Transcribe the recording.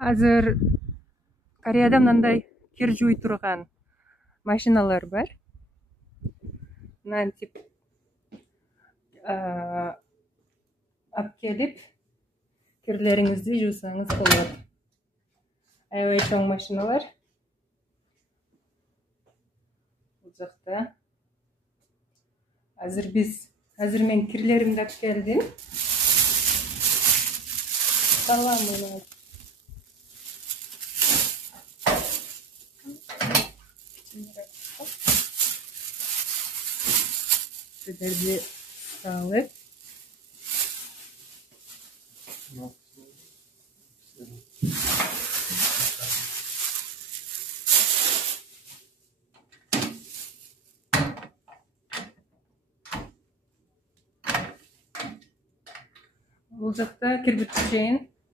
Азыр Кореяда мындай кир жууй турган машиналар бар. Мынантип алып келип кирлериңизди жуусаңыз болот. Аябай чоң машиналар. Бул жакта азыр мен кирлеримди алып келдим. Саламын. Сіздерді салып. Бұл жақта кирпич чейін